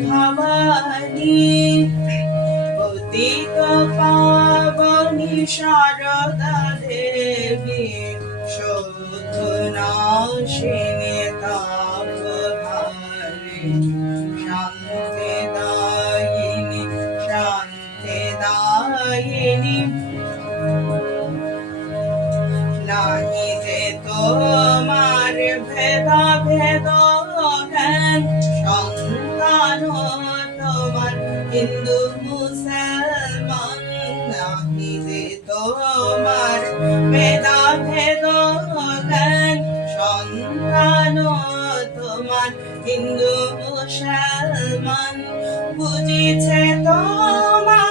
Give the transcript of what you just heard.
ভবানী পতিত পাবনী শারদা দেবী শোধনাশিনী তাপহারিণী শান্তিদায়িনী শান্তিদায়িনী নাহি যে তোমার ভেদা ভেদ জ্ঞান সন্তান তোমার হিন্দু মুসলমান নাহি যে তোমার ভেদা ভেদ জ্ঞান সন্তান তোমার হিন্দু মুসলমান বুঝিছে তোমার